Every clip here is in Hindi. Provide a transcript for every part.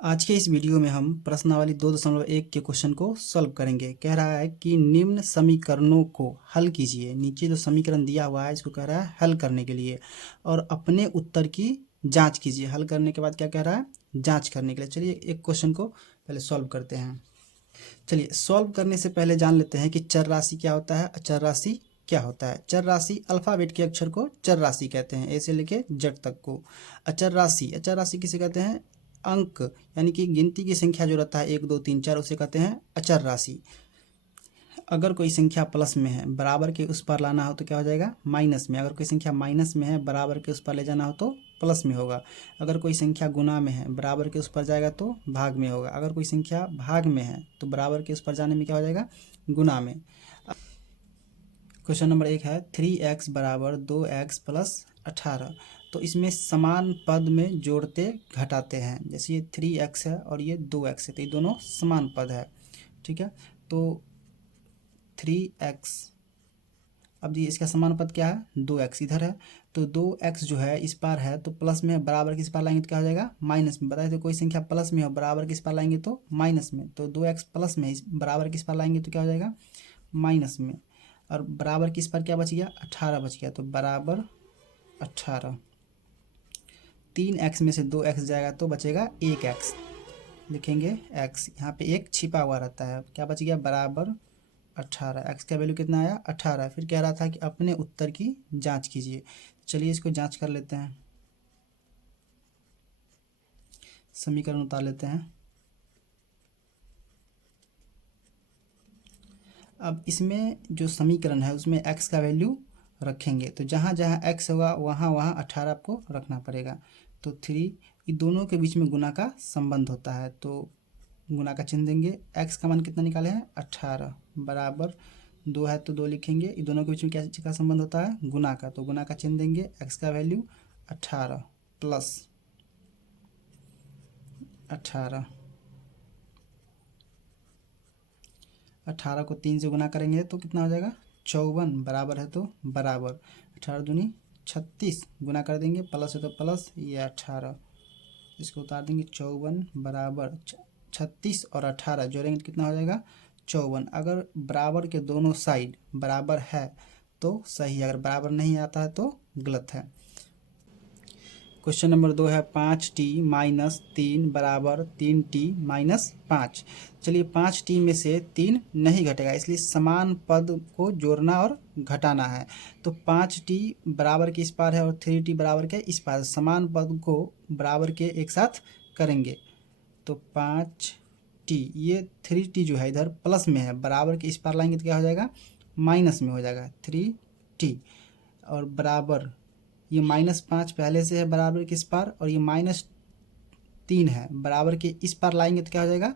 आज के इस वीडियो में हम प्रश्नावली 2.1 के क्वेश्चन को सॉल्व करेंगे। कह रहा है कि निम्न समीकरणों को हल कीजिए। नीचे जो समीकरण दिया हुआ है इसको कह रहा है हल करने के लिए और अपने उत्तर की जांच कीजिए। हल करने के बाद क्या कह रहा है? जांच करने के लिए। चलिए एक क्वेश्चन को पहले सॉल्व करते हैं। चलिए सॉल्व करने से पहले जान लेते हैं कि चर राशि क्या होता है, अचर राशि क्या होता है। चर राशि अल्फाबेट के अक्षर को चर राशि कहते हैं, ए से लेके जेड तक को। अचर राशि किसे कहते हैं? अंक यानी कि गिनती की संख्या जो रहता है 1 2 3 4 उसे कहते हैं अचर राशि। अगर कोई संख्या प्लस में है बराबर के उस पर लाना हो तो क्या हो जाएगा? माइनस में। अगर कोई संख्या माइनस में है बराबर के उस पर ले जाना हो तो प्लस में होगा। अगर कोई संख्या गुना में है बराबर के उस पर जाएगा तो भाग में होगा। अगर कोई संख्या भाग में है तो बराबर के उस पर जाने में क्या हो जाएगा? गुना में। क्वेश्चन नंबर 1 है 3x बराबर 2x प्लस 18। तो इसमें समान पद में जोड़ते घटाते हैं। जैसे ये 3x है और ये 2x है तो ये दोनों समान पद है, ठीक है। तो 3x, अब ये इसका समान पद क्या है? 2x इधर है तो 2x जो है इस पार है तो प्लस में है, बराबर किस पार लाएंगे तो क्या हो जाएगा? माइनस में। बताए तो कोई संख्या प्लस में हो बराबर किस पार लाएंगे तो माइनस में। तो 2x प्लस में इस बराबर किस पार लाएंगे तो क्या हो जाएगा? माइनस में। और बराबर किस पर क्या बच गया? 18 बच गया तो बराबर 18। 3x में से 2x जाएगा तो बचेगा 1x। लिखेंगे x, यहाँ पे एक छिपा हुआ रहता है। क्या बच गया? बराबर 18। x का वैल्यू कितना आया? 18। फिर कह रहा था कि अपने उत्तर की जांच कीजिए। चलिए इसको जांच कर लेते हैं। समीकरण उतार लेते हैं। अब इसमें जो समीकरण है उसमें x का वैल्यू रखेंगे तो जहाँ जहाँ x होगा वहाँ वहाँ 18 आपको रखना पड़ेगा। तो 3, ये दोनों के बीच में गुना का संबंध होता है तो गुना का चिन्ह देंगे। x का मान कितना निकाले हैं? 18 बराबर 2 है तो 2 लिखेंगे। ये दोनों के बीच में क्या चीज़ का संबंध होता है? गुना का, तो गुना का चिन्ह देंगे। x का वैल्यू 18 प्लस 18, 18 को 3 से गुना करेंगे तो कितना हो जाएगा? 54 बराबर है तो बराबर 18 दूनी 36 गुना कर देंगे, प्लस है तो प्लस, ये 18 इसको उतार देंगे। 54 बराबर 36 और 18 जोड़ेंगे तो कितना हो जाएगा? 54। अगर बराबर के दोनों साइड बराबर है तो सही है, अगर बराबर नहीं आता है तो गलत है। क्वेश्चन नंबर 2 है 5t माइनस 3 बराबर 3t माइनस 5। चलिए 5t में से 3 नहीं घटेगा इसलिए समान पद को जोड़ना और घटाना है। तो 5t बराबर के इस पार है और 3t बराबर के इस पार, समान पद को बराबर के एक साथ करेंगे तो 5t, ये 3t जो है इधर प्लस में है बराबर के इस पार लाएंगे तो क्या हो जाएगा? माइनस में हो जाएगा 3t। और बराबर ये -5 पहले से है बराबर के इस पार और ये -3 है बराबर के इस पार लाएंगे तो क्या हो जाएगा?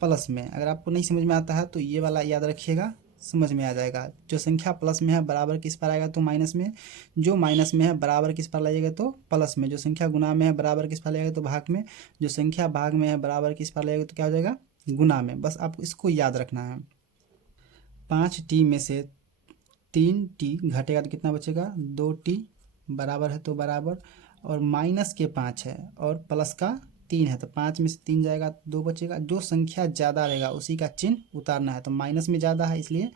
प्लस में। अगर आपको नहीं समझ में आता है तो ये वाला याद रखिएगा, समझ में आ जाएगा। जो संख्या प्लस में है बराबर किस पार आएगा तो माइनस में, जो माइनस में है बराबर किस पार लाइएगा तो प्लस में, जो संख्या गुना में है बराबर किस पार लाइएगा तो भाग में, जो संख्या भाग में है बराबर किस पार लाइएगा तो क्या हो जाएगा? गुना में। बस आपको इसको याद रखना है। 5t में से 3t घटेगा तो कितना बचेगा? 2t बराबर है तो बराबर, और माइनस के 5 है और प्लस का 3 है तो 5 में से 3 जाएगा तो 2 बचेगा। जो संख्या ज़्यादा रहेगा उसी का चिन्ह उतारना है, तो माइनस में ज़्यादा है इसलिए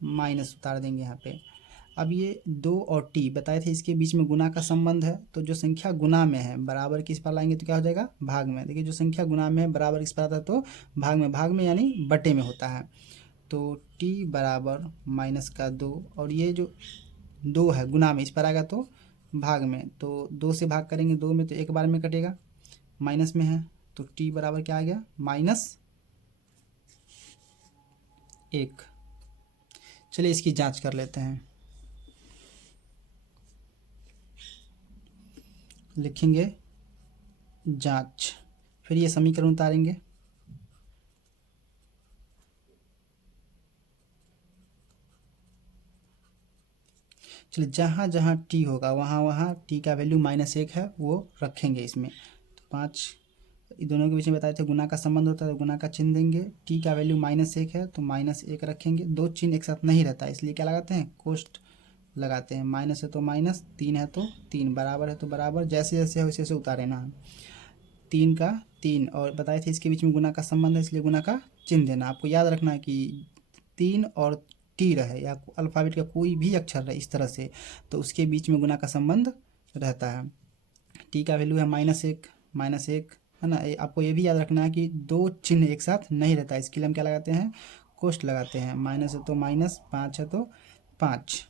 माइनस उतार देंगे यहाँ पे। अब ये 2 और t बताए थे इसके बीच में गुना का संबंध है, तो जो संख्या गुना में है बराबर किस पर लाएंगे तो क्या हो जाएगा? भाग में। देखिए जो संख्या गुना में है बराबर किस पर आता है तो भाग में, भाग में यानी बटे में होता है। तो t बराबर माइनस का 2 और ये जो 2 है गुना में इस पर आएगा तो भाग में, तो 2 से भाग करेंगे 2 में तो एक बार में कटेगा, माइनस में है तो t बराबर क्या आ गया? -1। चलिए इसकी जांच कर लेते हैं। लिखेंगे जांच, फिर ये समीकरण उतारेंगे। चलिए जहाँ जहाँ t होगा वहाँ वहाँ t का वैल्यू -1 है वो रखेंगे इसमें। तो 5, दोनों के बीच में बताए थे गुना का संबंध होता है तो गुना का चिन्ह देंगे। t का वैल्यू -1 है तो -1 रखेंगे। दो चिन्ह एक साथ नहीं रहता इसलिए क्या लगाते हैं? कोष्ठ लगाते हैं। माइनस है तो माइनस, 3 है तो 3, बराबर है तो बराबर, जैसे जैसे है वैसे वैसे उतारे ना। 3 का 3 और बताए थे इसके बीच में गुना का संबंध है, इसलिए गुना का चिन्ह देना। आपको याद रखना है कि 3 और टी रहे या अल्फ़ाबेट का कोई भी अक्षर रहे इस तरह से, तो उसके बीच में गुना का संबंध रहता है। टी का वैल्यू है -1 है ना। आपको ये भी याद रखना है कि दो चिन्ह एक साथ नहीं रहता है, इसके लिए हम क्या लगाते हैं, कोष्ठ लगाते हैं। माइनस है तो माइनस, 5 है तो 5।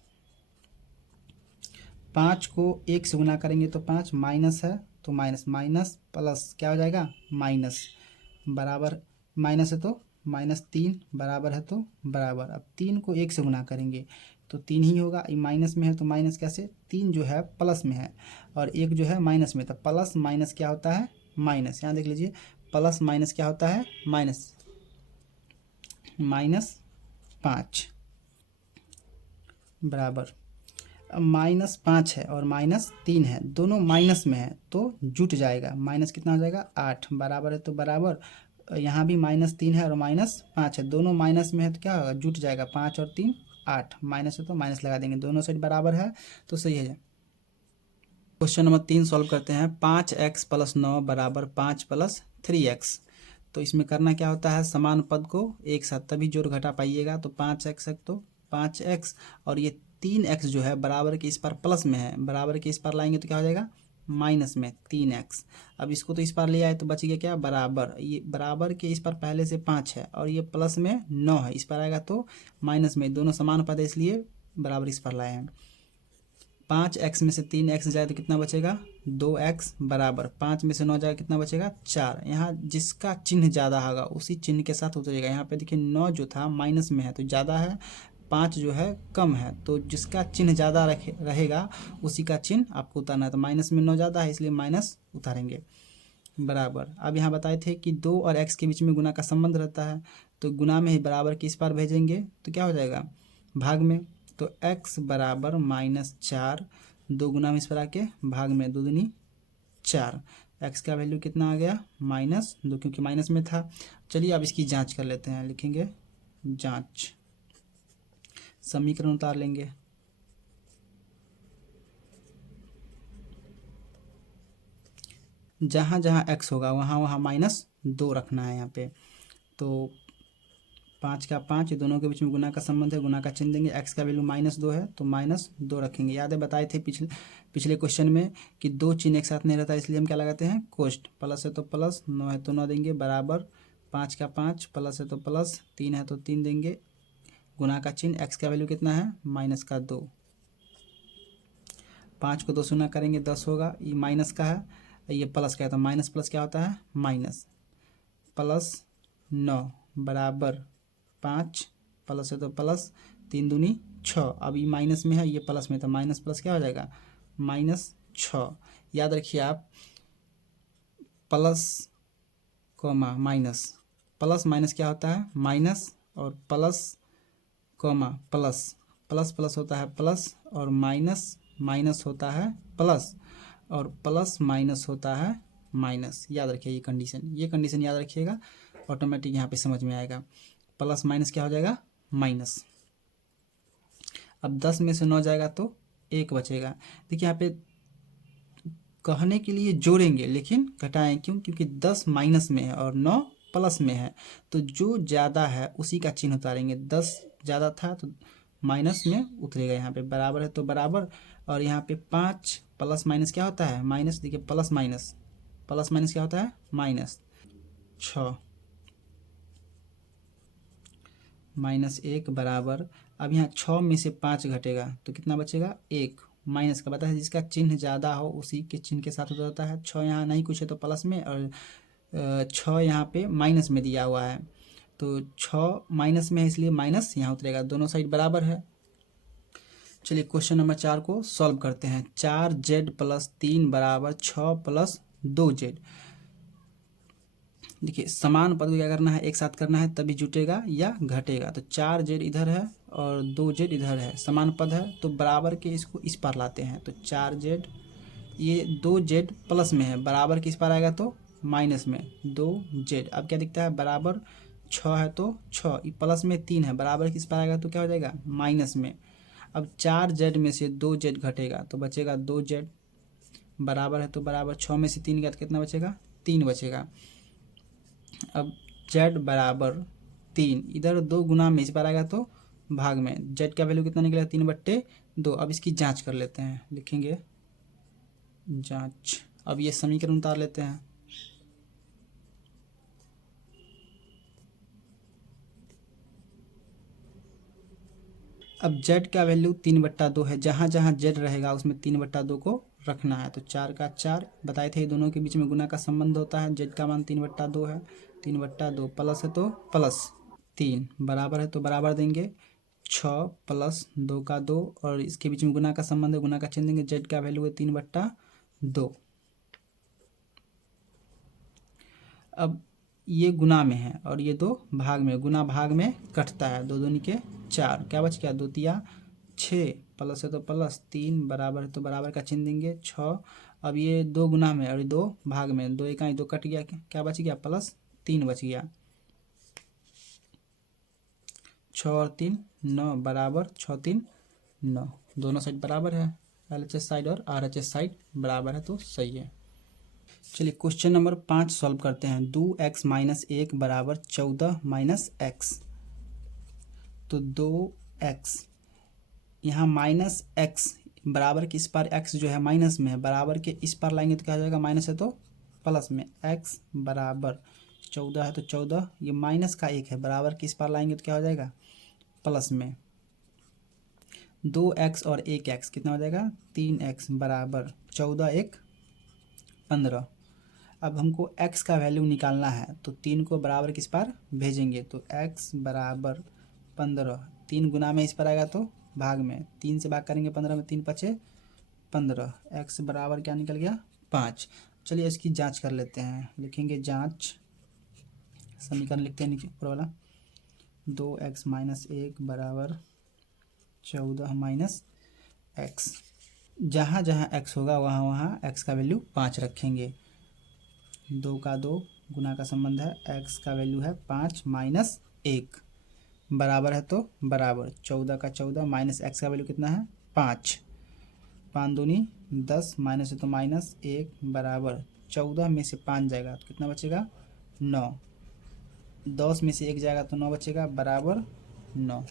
5 को 1 से गुना करेंगे तो 5, माइनस है तो माइनस, माइनस प्लस क्या हो जाएगा, माइनस, बराबर, माइनस है तो -3, बराबर है तो बराबर। अब 3 को 1 से गुना करेंगे तो 3 ही होगा, ये माइनस में है तो माइनस कैसे, 3 जो है प्लस में है और 1 जो है माइनस में, तो प्लस माइनस क्या होता है, माइनस। यहाँ देख लीजिए, प्लस माइनस क्या होता है, माइनस, -5 बराबर। अब -5 है और -3 है, दोनों माइनस में है तो जुट जाएगा। माइनस कितना हो जाएगा, 8, बराबर है तो बराबर। यहाँ भी -3 है और -5 है, दोनों माइनस में है तो क्या होगा, जुट जाएगा। 5 और 3 8, माइनस है तो माइनस लगा देंगे, दोनों साइड बराबर है तो सही है। क्वेश्चन नंबर 3 सॉल्व करते हैं। 5x + 9 बराबर 5 + 3x। तो इसमें करना क्या होता है, समान पद को एक साथ तभी जोड़ घटा पाइएगा। तो 5x है तो 5x और ये 3x जो है बराबर के इस पार प्लस में है, बराबर के इस पार लाएंगे तो क्या हो जाएगा, माइनस में 3x। अब इसको तो इस पार ले आए तो बच गया क्या, बराबर। ये बराबर के इस पार पहले से 5 है और ये प्लस में 9 है, इस पार आएगा तो माइनस में, दोनों समान पद है इसलिए बराबर इस पर लाए हैं। 5x में से 3x जाए तो कितना बचेगा, 2x, बराबर 5 में से 9 जाए कितना बचेगा, 4। यहाँ जिसका चिन्ह ज़्यादा होगा उसी चिन्ह के साथ उतरेगा। यहाँ पे देखिए 9 जो था माइनस में है तो ज़्यादा है, 5 जो है कम है, तो जिसका चिन्ह ज़्यादा रहेगा उसी का चिन्ह आपको उतारना है। तो माइनस में 9 ज़्यादा है इसलिए माइनस उतारेंगे, बराबर। अब यहाँ बताए थे कि 2 और x के बीच में गुना का संबंध रहता है, तो गुना में ही बराबर के इस पार भेजेंगे तो क्या हो जाएगा, भाग में। तो x बराबर -4, 2 गुना में इस पर आके भाग में, 2 दूनी 4। x का वैल्यू कितना आ गया, -2, क्योंकि माइनस में था। चलिए अब इसकी जांच कर लेते हैं, लिखेंगे जांच, समीकरण उतार लेंगे। जहाँ जहाँ x होगा वहाँ वहाँ -2 रखना है यहाँ पे। तो 5 का 5, दोनों के बीच में गुना का संबंध है, गुना का चिन्ह देंगे। x का वैल्यू -2 है तो -2 रखेंगे। याद है बताए थे पिछले क्वेश्चन में कि दो चिन्ह एक साथ नहीं रहता, इसलिए हम क्या लगाते हैं, कोष्ठ। प्लस है तो प्लस, 9 है तो 9 देंगे, बराबर 5 का 5, प्लस है तो प्लस, 3 है तो 3 देंगे, गुना का चिन्ह। x का वैल्यू कितना है, -2। 5 को 2 से गुना करेंगे 10 होगा, ये माइनस का है, ये प्लस का है, तो माइनस प्लस क्या होता है, माइनस, प्लस 9 बराबर 5, प्लस है तो प्लस, 3 दूनी 6। अब ये माइनस में है, ये प्लस में, तो माइनस प्लस क्या हो जाएगा, -6। याद रखिए आप, plus comma minus, plus minus क्या होता है, माइनस, और plus comma plus, plus plus होता है प्लस, और माइनस माइनस होता है प्लस, और प्लस माइनस होता है माइनस। याद रखिए ये कंडीशन याद रखिएगा, ऑटोमेटिक यहाँ पे समझ में आएगा। प्लस माइनस क्या हो जाएगा, माइनस। अब 10 में से 9 जाएगा तो 1 बचेगा। देखिए यहाँ पे कहने के लिए जोड़ेंगे लेकिन घटाएं क्यों, क्योंकि 10 माइनस में है और 9 प्लस में है, तो जो ज़्यादा है उसी का चिन्ह उतारेंगे। 10 ज़्यादा था तो माइनस में उतरेगा, यहाँ पे बराबर है तो बराबर। और यहाँ पे 5 प्लस माइनस क्या होता है, माइनस। देखिए प्लस माइनस क्या होता है, -6 -1 बराबर। अब यहाँ 6 में से 5 घटेगा तो कितना बचेगा, 1। माइनस का पता है, जिसका चिन्ह ज़्यादा हो उसी के चिन्ह के साथ उतरता है। 6 यहाँ नहीं कुछ है तो प्लस में, और 6 यहाँ पे माइनस में दिया हुआ है, तो 6 माइनस में है इसलिए माइनस यहाँ उतरेगा, दोनों साइड बराबर है। चलिए क्वेश्चन नंबर 4 को सॉल्व करते हैं। 4z + 3 बराबर 6 + 2z। देखिए समान पद को क्या करना है, एक साथ करना है तभी जुटेगा या घटेगा। तो 4z इधर है और 2z इधर है, समान पद है तो बराबर के इसको इस पार लाते हैं। तो 4z, ये 2z प्लस में है, बराबर के इस पार आएगा तो माइनस में 2z। अब क्या दिखता है, बराबर 6 है तो 6, ये प्लस में 3 है, बराबर के इस पार आएगा तो क्या हो जाएगा, माइनस में। अब 4z में से 2z घटेगा तो बचेगा 2z, बराबर है तो बराबर। 6 में से 3 गया तो कितना बचेगा, 3 बचेगा। अब जेड बराबर 3, इधर 2 गुना में इस बार आएगा तो भाग में। जेड का वैल्यू कितना निकलेगा 3/2। अब इसकी जांच कर लेते हैं, लिखेंगे जांच। अब ये समीकरण उतार लेते हैं। अब जेड का वैल्यू 3/2 है, जहाँ जहाँ जेड रहेगा उसमें 3/2 को रखना है। तो 4 का 4 बताए थे, दोनों के बीच में गुना का संबंध होता है। जेड का मान 3/2 है, 3/2 प्लस है तो प्लस 3, बराबर है तो बराबर देंगे 6 प्लस 2 का 2, और इसके बीच में गुना का संबंध है, गुना का चिन्ह देंगे। जेड का वैल्यू है 3/2। अब ये गुना में है और ये 2 भाग में, गुना भाग में कटता है, 2 दूनी के 4, क्या बच गया 2 तिया 6, प्लस है तो प्लस 3, बराबर है तो बराबर का चिन्ह देंगे 6। अब ये 2 गुना में और 2 भाग में, 2 इकाई 2 कट गया, क्या बच गया +3 बच गया। 6 और 3 9, बराबर 6 3 9, दोनों साइड बराबर है। LHS साइड और RHS साइड बराबर है तो सही है। चलिए क्वेश्चन नंबर 5 सॉल्व करते हैं। 2x-1 बराबर 14-x। तो 2x, यहाँ -x बराबर के इस पार x जो है माइनस में है, बराबर के इस पार लाएंगे तो क्या हो जाएगा, माइनस है तो प्लस में। x बराबर 14 है तो 14, ये माइनस का 1 है, बराबर के इस पार लाएंगे तो क्या हो जाएगा, प्लस में। 2x और 1x कितना हो जाएगा 3x, बराबर 14 1 15। अब हमको x का वैल्यू निकालना है, तो 3 को बराबर किस पार भेजेंगे, तो x बराबर 15, 3 गुना में इस पर आएगा तो भाग में, 3 से भाग करेंगे 15 में, 3 पचे 15, x बराबर क्या निकल गया 5। चलिए इसकी जांच कर लेते हैं, लिखेंगे जांच। समीकरण लिखते हैं नीचे ऊपर वाला, 2x-1 बराबर 14 - x। जहाँ जहाँ x होगा वहाँ वहाँ x का वैल्यू 5 रखेंगे। 2 का 2 गुना का संबंध है, x का वैल्यू है 5 - 1, बराबर है तो बराबर 14 का 14 माइनस x का वैल्यू कितना है 5, 5 दूनी 10, माइनस है तो -1, बराबर 14 में से 5 जाएगा तो कितना बचेगा 9, 10 में से 1 जाएगा तो 9 बचेगा, बराबर 9।